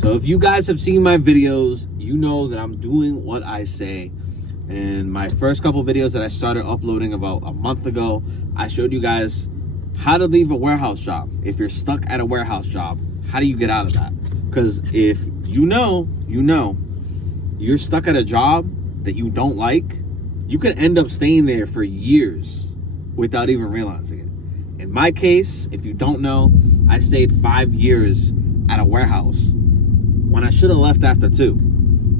So if you guys have seen my videos, you know that I'm doing what I say. And my first couple videos that I started uploading about a month ago, I showed you guys how to leave a warehouse job. If you're stuck at a warehouse job, how do you get out of that? Because if you know, you're stuck at a job that you don't like, you could end up staying there for years without even realizing it. In my case, if you don't know, I stayed 5 years at a warehouse when I should have left after 2.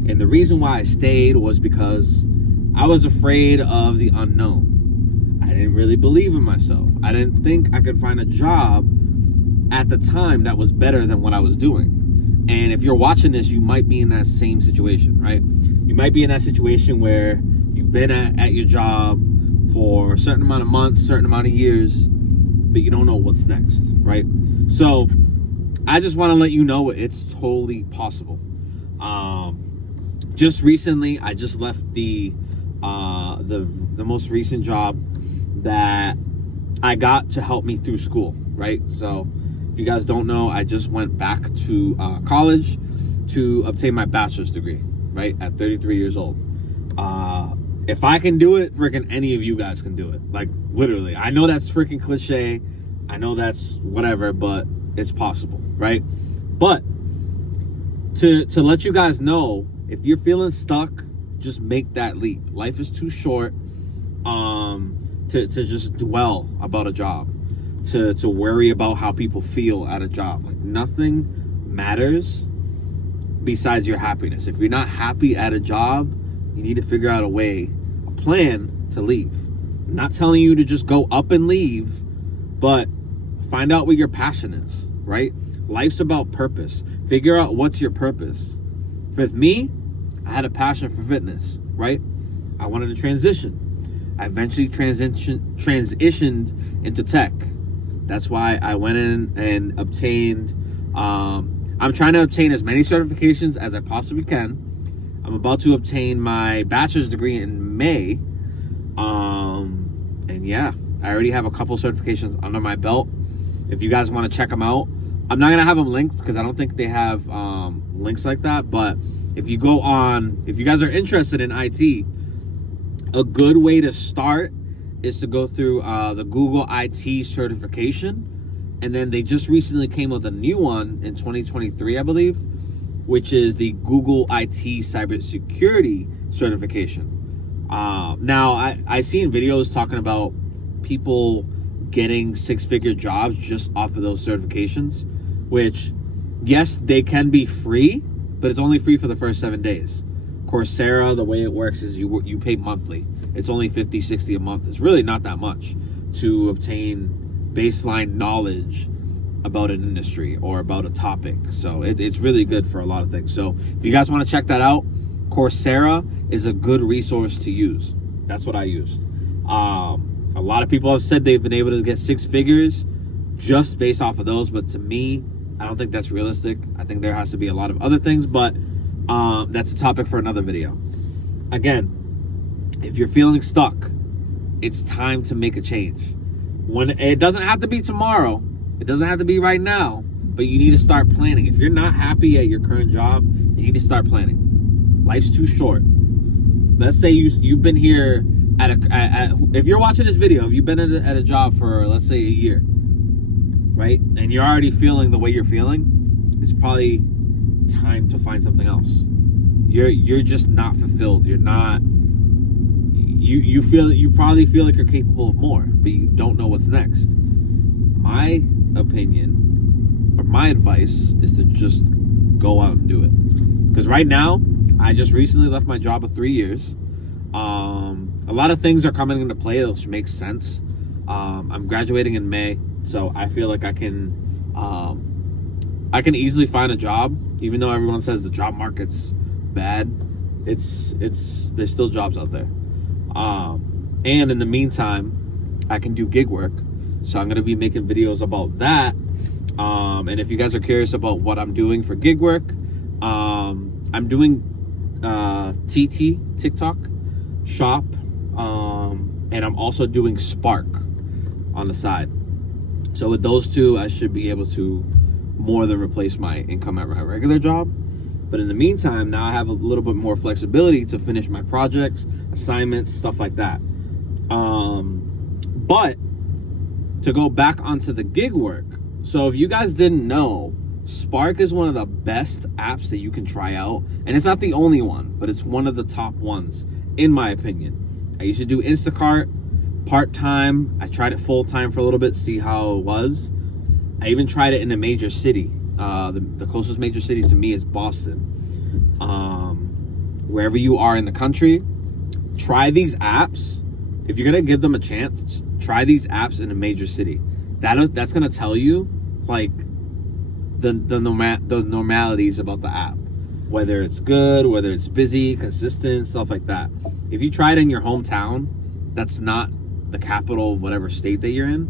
And the reason why I stayed was because I was afraid of the unknown. I didn't really believe in myself. I didn't think I could find a job at the time that was better than what I was doing. And if you're watching this, you might be in that same situation, right? You might be in that situation where you've been at your job for a certain amount of months, certain amount of years, but you don't know what's next, right? So I just want to let you know it's totally possible. Just recently, I just left the most recent job that I got to help me through school, right? So if you guys don't know, I just went back to college to obtain my bachelor's degree, right? At 33 years old. If I can do it, freaking any of you guys can do it. Like, literally. I know that's freaking cliche. I know that's whatever, but it's possible, right? But to let you guys know, if you're feeling stuck, just make that leap. Life is too short to just dwell about a job, to worry about how people feel at a job. Like, nothing matters besides your happiness. If you're not happy at a job, you need to figure out a plan to leave. I'm not telling you to just go up and leave, but find out what your passion is, right? Life's about purpose. Figure out what's your purpose. With me, I had a passion for fitness, right? I wanted to transition. I eventually transitioned into tech. That's why I went in and obtained, I'm trying to obtain as many certifications as I possibly can. I'm about to obtain my bachelor's degree in May. And yeah, I already have a couple certifications under my belt. If you guys want to check them out, I'm not going to have them linked because I don't think they have links like that. But if you guys are interested in IT, a good way to start is to go through the Google IT certification. And then they just recently came with a new one in 2023, I believe, which is the Google IT cybersecurity certification. Now, I seen videos talking about people getting 6-figure jobs just off of those certifications, which, yes, they can be free, but it's only free for the first 7 days. Coursera, the way it works is you pay monthly. It's only $50, $60 a month. It's really not that much to obtain baseline knowledge about an industry or about a topic. So it's really good for a lot of things. So if you guys want to check that out, Coursera is a good resource to use. That's what I used. A lot of people have said they've been able to get 6 figures just based off of those, but to me, I don't think that's realistic. I think there has to be a lot of other things, but that's a topic for another video. Again, if you're feeling stuck, it's time to make a change. When it doesn't have to be tomorrow, it doesn't have to be right now, but you need to start planning. If you're not happy at your current job, you need to start planning. Life's too short. Let's say you've been here if you're watching this video, if you've been at a job for, let's say, a year, right? And you're already feeling the way you're feeling, it's probably time to find something else. You're just not fulfilled. You're not, you probably feel like you're capable of more, but you don't know what's next. My opinion, or my advice, is to just go out and do it. Because right now, I just recently left my job of 3 years. A lot of things are coming into play, which makes sense. I'm graduating in May, so I feel like I can easily find a job, even though everyone says the job market's bad. There's still jobs out there. And in the meantime, I can do gig work. So I'm going to be making videos about that. And if you guys are curious about what I'm doing for gig work, I'm doing TikTok shop, and I'm also doing Spark on the side. So with those two, I should be able to more than replace my income at my regular job. But in the meantime, now I have a little bit more flexibility to finish my projects, assignments, stuff like that. But to go back onto the gig work, so if you guys didn't know, Spark is one of the best apps that you can try out. And it's not the only one, but it's one of the top ones, in my opinion. I used to do Instacart part-time. I tried it full-time for a little bit, see how it was. I even tried it in a major city. The closest major city to me is Boston. Wherever you are in the country, try these apps. If you're gonna give them a chance, try these apps in a major city. That's gonna tell you like the normalities about the app, whether it's good, whether it's busy, consistent, stuff like that. If you try it in your hometown, that's not the capital of whatever state that you're in,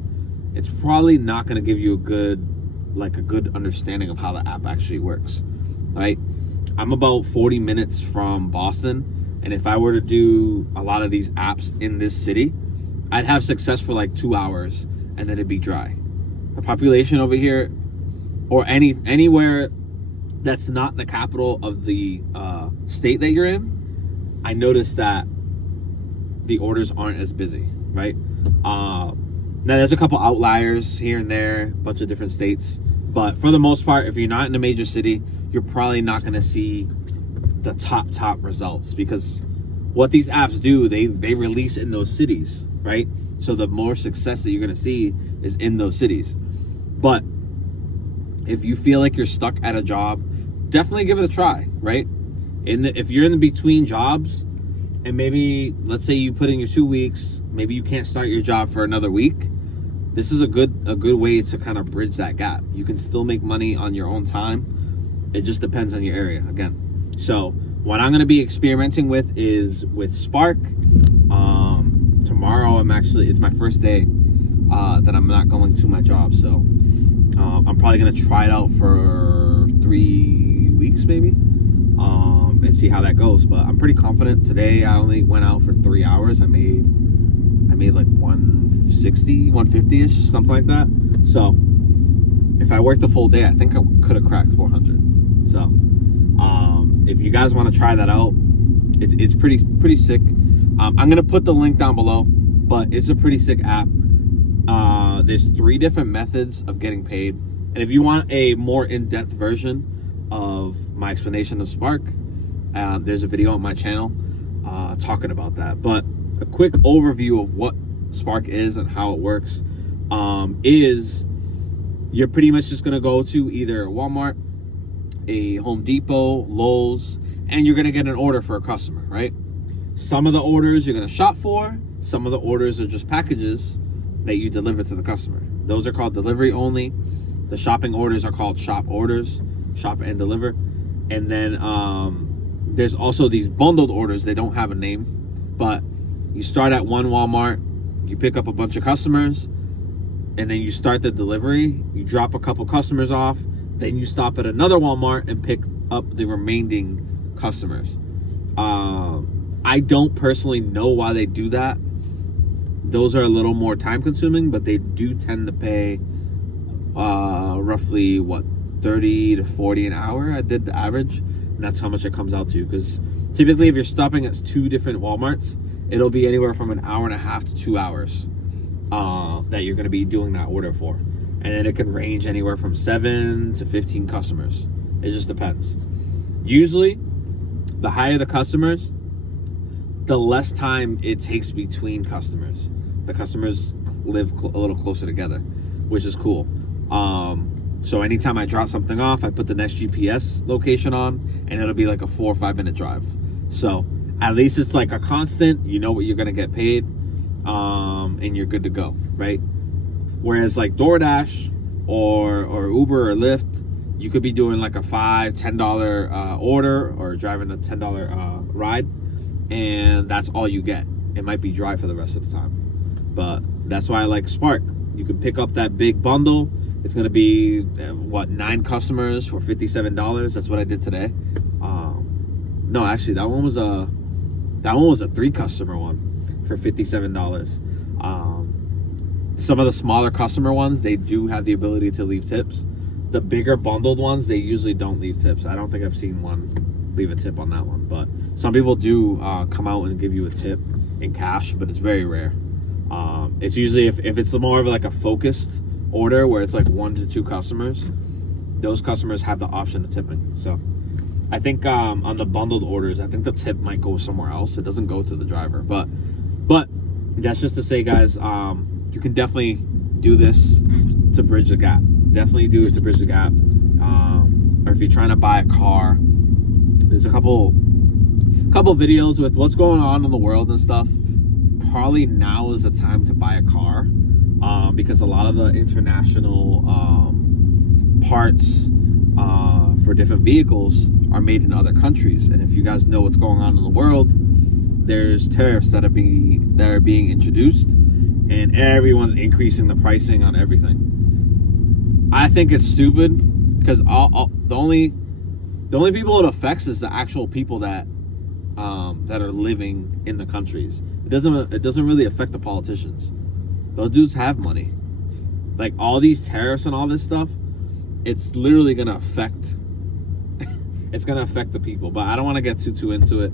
it's probably not gonna give you a good understanding of how the app actually works, right? I'm about 40 minutes from Boston. And if I were to do a lot of these apps in this city, I'd have success for like 2 hours and then it'd be dry. The population over here, or anywhere that's not the capital of the state that you're in, I noticed that the orders aren't as busy, right? Now there's a couple outliers here and there, a bunch of different states, but for the most part, if you're not in a major city, you're probably not gonna see the top results, because what these apps do, they release in those cities, right? So the more success that you're gonna see is in those cities. But if you feel like you're stuck at a job, definitely give it a try, right? If you're in the between jobs, and maybe let's say you put in your 2 weeks, maybe you can't start your job for another week, this is a good way to kind of bridge that gap. You can still make money on your own time. It just depends on your area again. So what I'm going to be experimenting with is with Spark. Tomorrow it's my first day that I'm not going to my job. So I'm probably going to try it out for 3 weeks maybe, and see how that goes. But I'm pretty confident. Today I only went out for 3 hours. I made like 160, 150-ish, something like that. So if I worked the full day, I think I could have cracked 400. So if you guys want to try that out, it's pretty sick. I'm gonna put the link down below, but it's a pretty sick app. There's 3 different methods of getting paid, and if you want a more in-depth version of my explanation of Spark, there's a video on my channel talking about that. But a quick overview of what Spark is and how it works is you're pretty much just gonna go to either Walmart, a Home Depot, Lowe's, and you're gonna get an order for a customer, right? Some of the orders you're gonna shop for, some of the orders are just packages that you deliver to the customer. Those are called delivery only. The shopping orders are called shop orders, shop and deliver. And then there's also these bundled orders. They don't have a name, but you start at one Walmart, you pick up a bunch of customers, and then you start the delivery. You drop a couple customers off, then you stop at another Walmart and pick up the remaining customers. I don't personally know why they do that. Those are a little more time consuming, but they do tend to pay roughly 30 to 40 an hour. I did the average, and that's how much it comes out to. Because typically if you're stopping at 2 different Walmarts, it'll be anywhere from an hour and a half to 2 hours that you're going to be doing that order for. And then it can range anywhere from 7 to 15 customers. It just depends. Usually, the higher the customers, the less time it takes between customers. The customers live a little closer together, which is cool. So anytime I drop something off, I put the next GPS location on, and it'll be like a 4 or 5 minute drive. So at least it's like a constant. You know what you're gonna get paid, and you're good to go, right? Whereas like DoorDash or Uber or Lyft, you could be doing like a $5, $10 order, or driving a $10 ride, and that's all you get. It might be dry for the rest of the time. But that's why I like Spark. You can pick up that big bundle. It's gonna be 9 customers for $57. That's what I did today. No, actually, that one was a 3 customer one for $57. Some of the smaller customer ones, they do have the ability to leave tips. the bigger bundled ones, they usually don't leave tips. I don't think I've seen one leave a tip on that one, but some people do come out and give you a tip in cash, but it's very rare. It's usually if it's more of like a focused order where it's like 1 to 2 customers, those customers have the option of tipping. So I think on the bundled orders, I think the tip might go somewhere else. It doesn't go to the driver, but that's just to say, guys, you can definitely do this to bridge the gap. Definitely do it to bridge the gap. Or if you're trying to buy a car, there's a couple videos with what's going on in the world and stuff. Probably now is the time to buy a car, because a lot of the international parts for different vehicles are made in other countries. And if you guys know what's going on in the world, there's tariffs that are being introduced, and everyone's increasing the pricing on everything. I think it's stupid because the only people it affects is the actual people that are living in the countries. It doesn't really affect the politicians. Those dudes have money. Like all these tariffs and all this stuff, it's literally gonna affect. It's gonna affect the people. But I don't want to get too into it.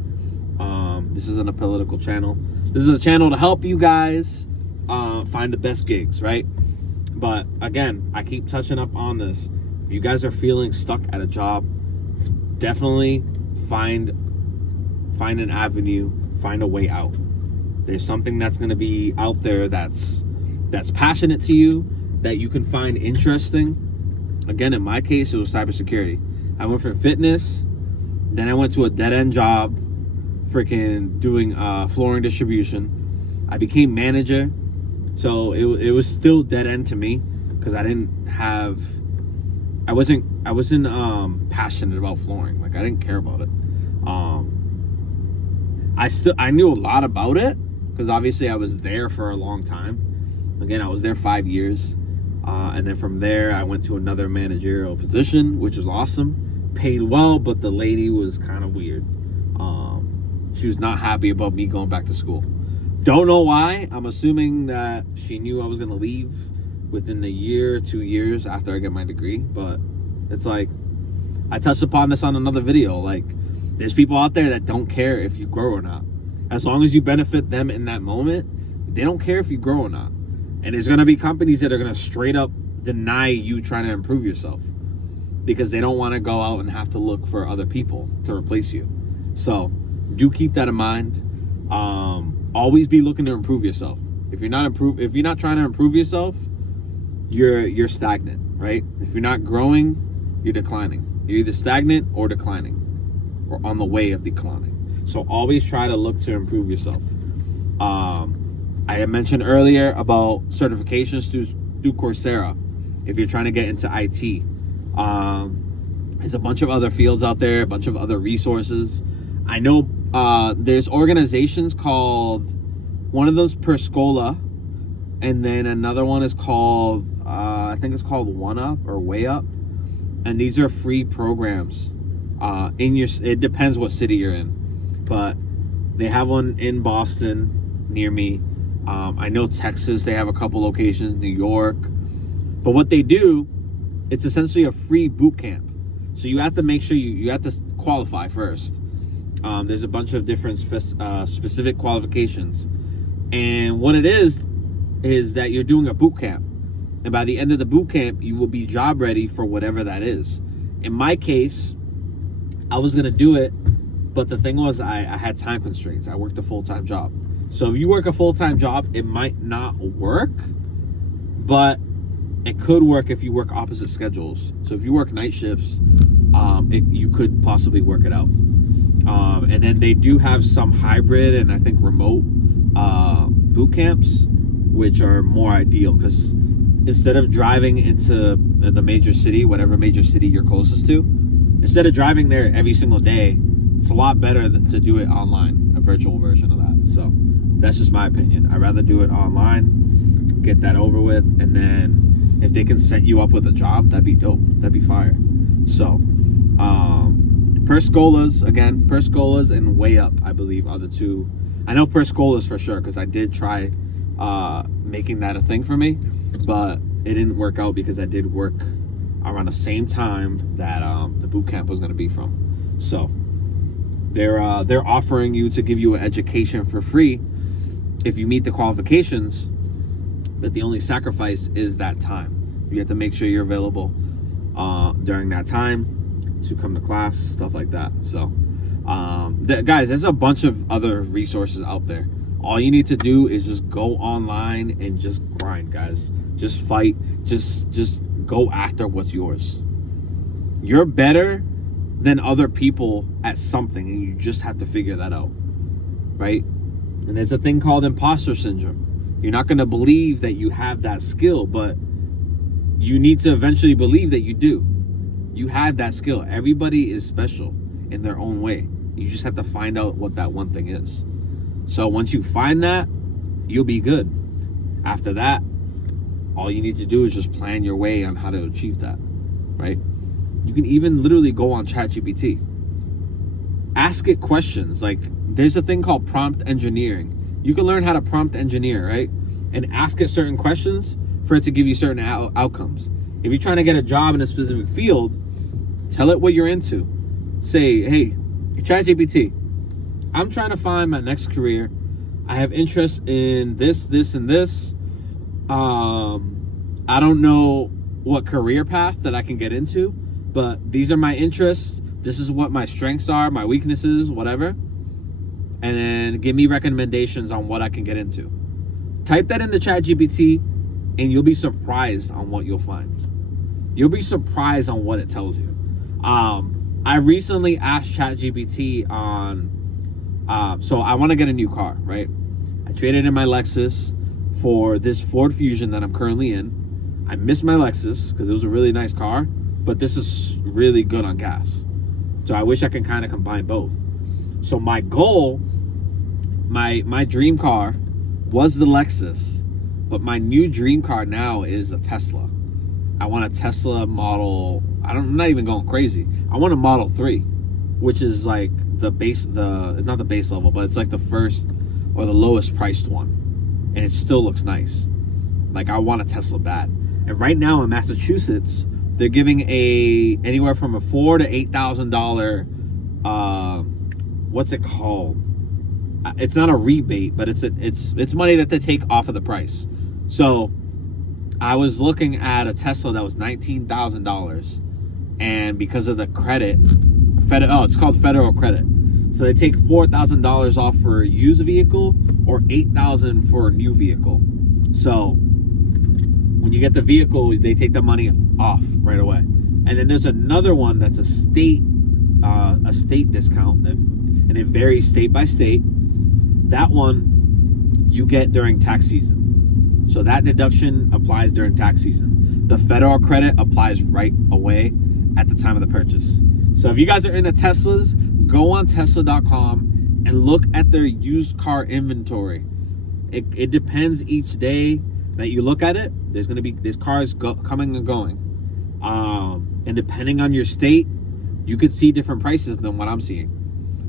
This isn't a political channel. This is a channel to help you guys find the best gigs, right? But again, I keep touching up on this. If you guys are feeling stuck at a job, definitely find an avenue, find a way out. There's something that's going to be out there that's passionate to you, that you can find interesting. Again, in my case, it was cybersecurity. I went from fitness, then I went to a dead-end job, freaking doing flooring distribution. I became manager, so it was still dead-end to me because I wasn't passionate about flooring. Like I didn't care about it. I knew a lot about it because obviously I was there for a long time. Again, I was there 5 years, and then from there I went to another managerial position, which was awesome, paid well, but the lady was kind of weird. She was not happy about me going back to school. Don't know why. I'm assuming that she knew I was gonna leave within the year, 2 years after I get my degree. But it's like, I touched upon this on another video. Like, there's people out there that don't care if you grow or not. As long as you benefit them in that moment, they don't care if you grow or not. And there's gonna be companies that are gonna straight up deny you trying to improve yourself because they don't want to go out and have to look for other people to replace you. So do keep that in mind. Always be looking to improve yourself. If you're not trying to improve yourself, you're stagnant, right? If you're not growing, you're declining. You're either stagnant or declining, or on the way of declining. So always try to look to improve yourself. I had mentioned earlier about certifications through Coursera. If you're trying to get into IT, there's a bunch of other fields out there, a bunch of other resources. I know there's organizations called, one of those Perscola, and then another one is called, I think it's called One Up or Way Up. And these are free programs. It depends what city you're in, but they have one in Boston near me. I know Texas, they have a couple locations, New York. But what they do, it's essentially a free boot camp. So you have to make sure you have to qualify first. There's a bunch of different specific qualifications. And what it is that you're doing a boot camp. And by the end of the boot camp, you will be job ready for whatever that is. In my case, I was going to do it, but the thing was I had time constraints. I worked a full-time job. So if you work a full-time job, it might not work, but it could work if you work opposite schedules. So if you work night shifts, you could possibly work it out. And then they do have some hybrid and I think remote boot camps, which are more ideal because instead of driving into the major city, whatever major city you're closest to, instead of driving there every single day, it's a lot better to do it online, a virtual version of that. So that's just my opinion. I'd rather do it online, get that over with, and then if they can set you up with a job, that'd be dope. That'd be fire. So, Perscolas and Way Up, I believe, are the two. I know Perscolas for sure because I did try making that a thing for me, but it didn't work out because I did work around the same time that the boot camp was going to be from. So they're offering you to give you an education for free if you meet the qualifications, but the only sacrifice is that time. You have to make sure you're available during that time to come to class, stuff like that. So guys, there's a bunch of other resources out there. All you need to do is just go online and just grind, guys. Just fight. Just go after what's yours. You're better than other people at something, and you just have to figure that out, right? And there's a thing called imposter syndrome. You're not going to believe that you have that skill, but you need to eventually believe that you do. You have that skill. Everybody is special in their own way. You just have to find out what that one thing is. So once you find that, you'll be good. After that, all you need to do is just plan your way on how to achieve that, right? You can even literally go on ChatGPT. Ask it questions. Like, there's a thing called prompt engineering. You can learn how to prompt engineer, right? And ask it certain questions for it to give you certain outcomes. If you're trying to get a job in a specific field, tell it what you're into. Say, hey, ChatGPT, I'm trying to find my next career. I have interest in this, and this. I don't know what career path that I can get into, but these are my interests. This is what my strengths are, my weaknesses, whatever. And then give me recommendations on what I can get into. Type that into ChatGPT, and you'll be surprised on what you'll find. You'll be surprised on what it tells you. I recently asked ChatGPT on, so I want to get a new car, right? I traded in my Lexus for this Ford Fusion that I'm currently in. I miss my Lexus because it was a really nice car, but this is really good on gas. So I wish I can kind of combine both. So my goal, my dream car was the Lexus, but my new dream car now is a Tesla. I want a Tesla model, I'm not even going crazy. I want a Model 3, which is like it's not the base level, but it's like the first or the lowest priced one. And it still looks nice. Like, I want a Tesla bad. And right now in Massachusetts, they're giving anywhere from a $4,000 to $8,000 what's it called? It's not a rebate, but it's money that they take off of the price. So I was looking at a Tesla that was $19,000, and because of the credit, it's called federal credit. So they take $4,000 off for a used vehicle or $8,000 for a new vehicle. So when you get the vehicle, they take the money off right away. And then there's another one that's a state discount, and it varies state by state. That one you get during tax season. So that deduction applies during tax season. The federal credit applies right away at the time of the purchase. So if you guys are into Teslas, go on Tesla.com and look at their used car inventory. It depends each day that you look at it. There's cars coming and going. And depending on your state, you could see different prices than what I'm seeing.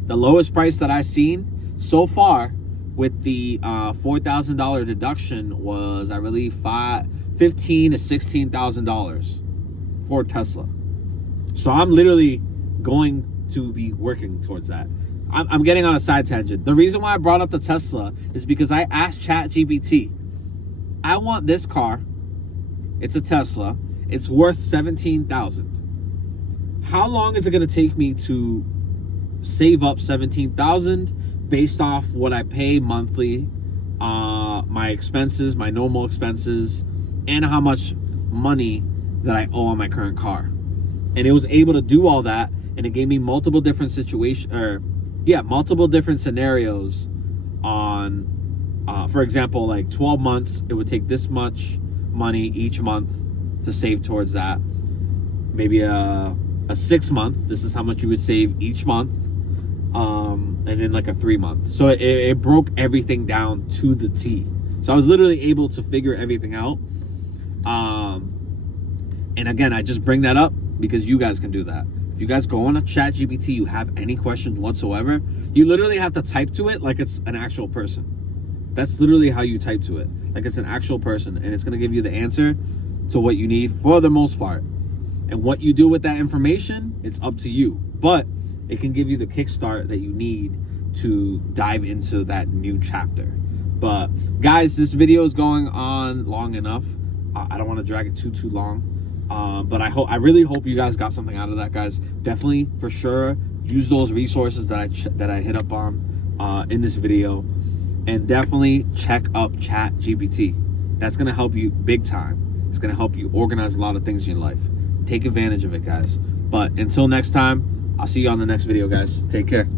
The lowest price that I've seen so far with the $4,000 deduction was, I believe, $15,000 to $16,000 for Tesla. So I'm literally going to be working towards that. I'm getting on a side tangent. The reason why I brought up the Tesla is because I asked ChatGPT, I want this car. It's a Tesla. It's worth $17,000. How long is it going to take me to save up $17,000 based off what I pay monthly, my expenses, my normal expenses, and how much money that I owe on my current car? And it was able to do all that, and it gave me multiple different multiple different scenarios on, for example, like 12 months, it would take this much money each month to save towards that. Maybe a 6 month, this is how much you would save each month. And then like a 3 month. So it broke everything down to the T. So I was literally able to figure everything out. And again, I just bring that up because you guys can do that. If you guys go on a ChatGPT, you have any questions whatsoever, you literally have to type to it like it's an actual person. That's literally how you type to it, like it's an actual person, and it's going to give you the answer to what you need for the most part. And what you do with that information, it's up to you. But it can give you the kickstart that you need to dive into that new chapter. But guys, this video is going on long enough. I don't want to drag it too long. But I really hope you guys got something out of that, guys. Definitely, for sure, use those resources that I hit up on in this video, and definitely check up ChatGPT. That's gonna help you big time. It's gonna help you organize a lot of things in your life. Take advantage of it, guys. But until next time, I'll see you on the next video, guys. Take care.